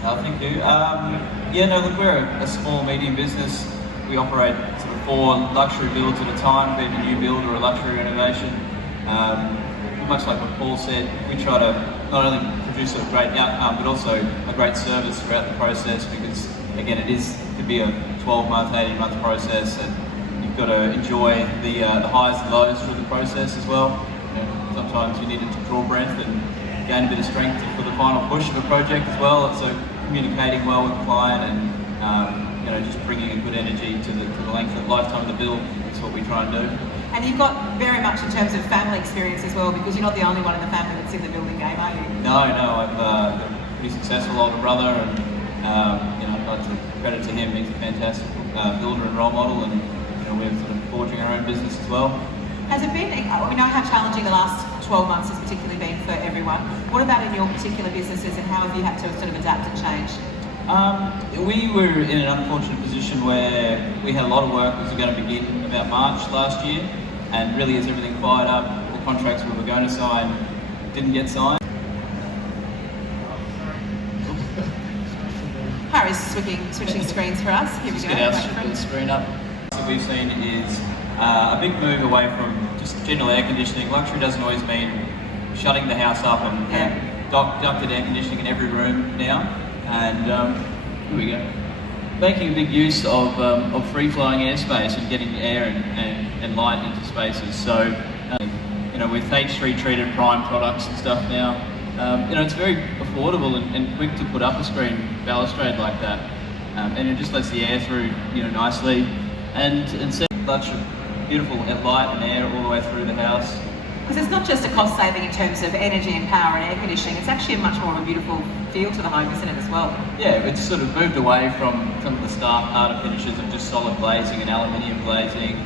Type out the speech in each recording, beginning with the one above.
Thank you. Yeah, no, look, we're a small, medium business. We operate sort of 4 luxury builds at a time, be it a new build or a luxury renovation. Much like what Paul said, we try to not only produce a great outcome, but also a great service throughout the process, because, again, could be a 12-month, 18-month process, and you've got to enjoy the highs and lows through the process as well. You know, sometimes you need to draw breath and gain a bit of strength for the final push of a project as well. So communicating well with the client and just bringing a good energy to the length of lifetime of the build is what we try and do. And you've got very much in terms of family experience as well, because you're not the only one in the family that's in the building game, are you? No, I've got a pretty successful older brother, and I'd like to credit to him. He's a fantastic builder and role model, and we're sort of forging our own business as well. Has it been, we know how challenging the last 12 months has particularly been for everyone. What about in your particular businesses, and how have you had to sort of adapt and change? We were in an unfortunate position where we had a lot of work that was going to begin about March last year, and really as everything fired up, the contracts we were going to sign didn't get signed. Harry's switching screens for us. Here we go. Get our screen up. What we've seen is a big move away from just general air conditioning. Luxury doesn't always mean shutting the house up and ducted air conditioning in every room now. And here we go. Making a big use of free-flowing airspace and getting air and light into spaces. So, with H3 treated prime products and stuff now, it's very affordable and quick to put up a screen balustrade like that, and it just lets the air through, nicely, and such beautiful light and air all the way through the house. Because it's not just a cost saving in terms of energy and power and air conditioning, it's actually much more of a beautiful feel to the home, isn't it, as well? Yeah, it's sort of moved away from some of the harder finishes of just solid glazing and aluminium glazing.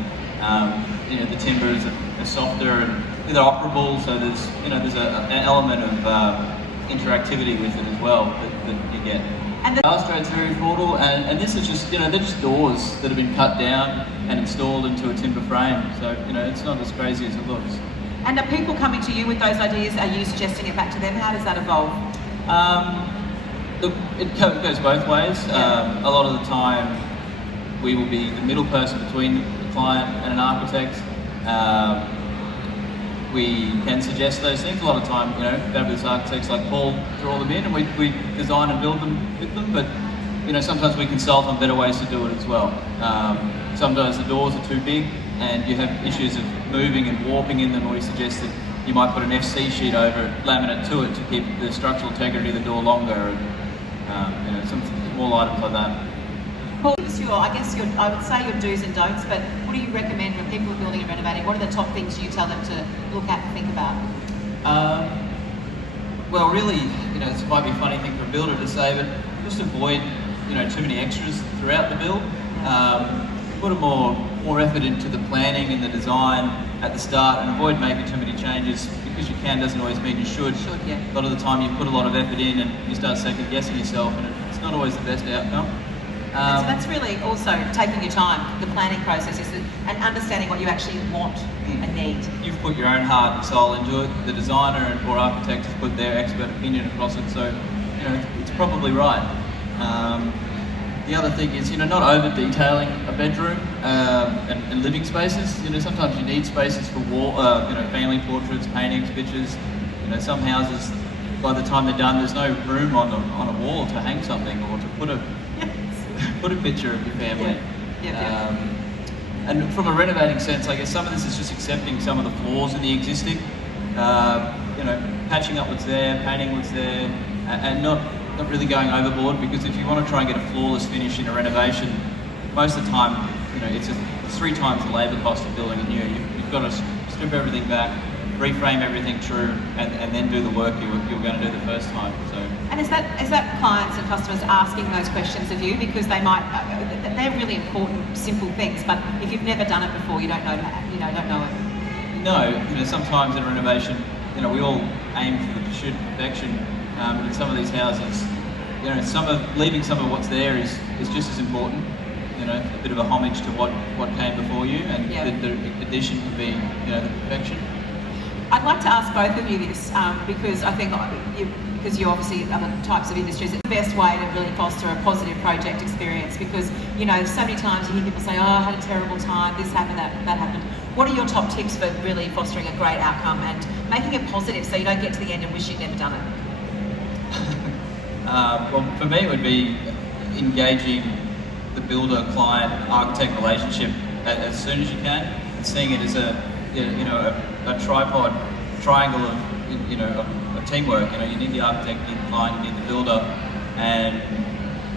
The timbers are softer and they're operable, so there's an element of interactivity with it as well that you get. And the balustrade's very affordable, and this is just, they're just doors that have been cut down and installed into a timber frame, so, it's not as crazy as it looks. And are people coming to you with those ideas? Are you suggesting it back to them? How does that evolve? Look, it goes both ways. Yeah. A lot of the time, we will be the middle person between the client and an architect. We can suggest those things. A lot of time, fabulous architects like Paul draw them in, and we design and build them with them. But sometimes we consult on better ways to do it as well. Sometimes the doors are too big, and you have issues of moving and warping in them. We suggest that you might put an FC sheet over it, laminate to it to keep the structural integrity of the door longer, and some small items like that. Paul, I would say your do's and don'ts, but what do you recommend when people are building and renovating? What are the top things you tell them to look at and think about? Well, really, this might be a funny thing for a builder to say, but just avoid, too many extras throughout the build. Put a more effort into the planning and the design at the start, and avoid making too many changes. Because you can doesn't always mean you should. Yeah. A lot of the time you put a lot of effort in and you start second guessing yourself, and it's not always the best outcome. And so that's really also taking your time, the planning process, and understanding what you actually want and need. You've put your own heart and soul into it. The designer or architect has put their expert opinion across it, so it's probably right. The other thing is, not over detailing a bedroom and living spaces. Sometimes you need spaces for family portraits, paintings, pictures. Some houses, by the time they're done, there's no room on a wall to hang something or to put a picture of your family. Yeah. And from a renovating sense, I guess some of this is just accepting some of the flaws in the existing. Patching up what's there, painting what's there, and not really going overboard, because if you want to try and get a flawless finish in a renovation, most of the time, it's 3 times the labour cost of building it new. You've got to strip everything back, reframe everything true, and then do the work you were going to do the first time. So. And is that clients and customers asking those questions of you, because they're really important, simple things, but if you've never done it before, you don't know it. No, sometimes in a renovation, we all aim for the pursuit of perfection. But in some of these houses, leaving some of what's there is just as important. A bit of a homage to what came before you, and the addition would be, the perfection. I'd like to ask both of you this because I think because you obviously other types of industries, it's the best way to really foster a positive project experience because, you know, so many times you hear people say, oh, I had a terrible time, this happened, that happened. What are your top tips for really fostering a great outcome and making it positive so you don't get to the end and wish you'd never done it? Well, for me it would be engaging the builder-client architect relationship as soon as you can and seeing it as a triangle of, you know, of teamwork. You know, you need the architect, you need the client, you need the builder, and,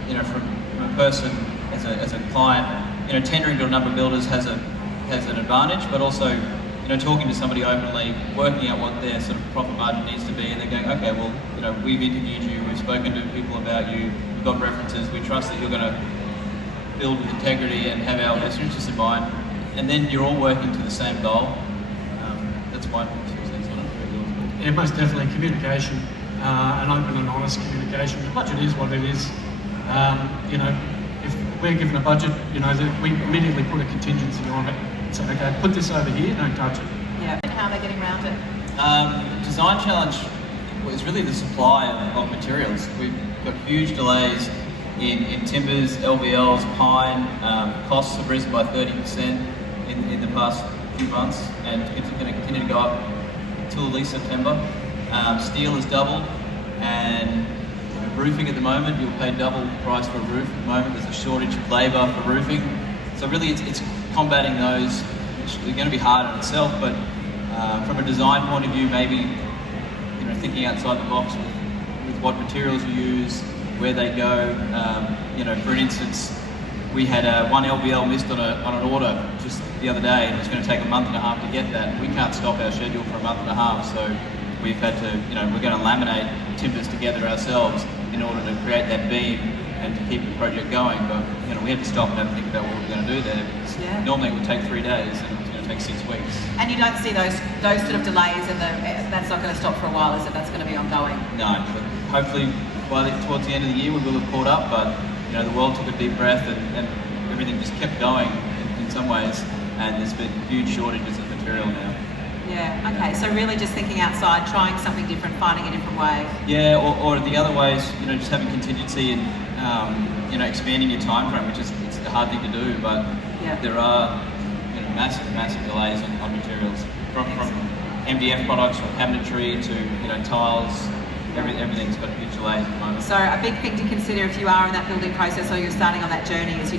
you know, from a person as a client, you know, tendering to a number of builders has an advantage, but also, you know, talking to somebody openly, working out what their sort of profit margin needs to be, and they're going, okay, well, you know, we've interviewed you, we've spoken to people about you, we've got references, we trust that you're going to build with integrity and have our best interests in mind, and then you're all working to the same goal. That's my 2 cents on it. Yeah, most definitely communication, an open and honest communication. The budget is what it is. You know, if we're given a budget, you know, that we immediately put a contingency on it. So, okay, put this over here, don't touch it. Yeah, and how are they getting around it? The design challenge was really the supply of materials. We've got huge delays in timbers, LVLs, pine. Costs have risen by 30% in the past few months, and it's going to continue to go up until at least September. Steel has doubled, and roofing at the moment, you'll pay double the price for a roof. At the moment, there's a shortage of labour for roofing. So really, it's combating those, which are going to be hard in itself. But from a design point of view, maybe, you know, thinking outside the box with what materials you use, where they go. You know, for instance, we had one LVL missed on an order just the other day, and it's going to take a month and a half to get that. We can't stop our schedule for a month and a half, so we've had to, you know, we're going to laminate timbers together ourselves in order to create that beam and to keep the project going. But, you know, we had to stop and have to think about what we were going to do there, because normally it would take 3 days and it's going to take 6 weeks. And you don't see those sort of delays, and that's not going to stop for a while, is it? That's going to be ongoing. No, but hopefully towards the end of the year we will have caught up. But, you know, the world took a deep breath and everything just kept going in some ways, and there's been huge shortages of material now. Yeah, okay, so really just thinking outside, trying something different, finding a different way. Yeah, or the other ways, you know, just having contingency and, you know, expanding your time frame, which is it's a hard thing to do, but there are, you know, massive delays on materials. From MDF products, from cabinetry to, you know, tiles, everything's got huge delays at the moment. So a big thing to consider if you are in that building process or you're starting on that journey is you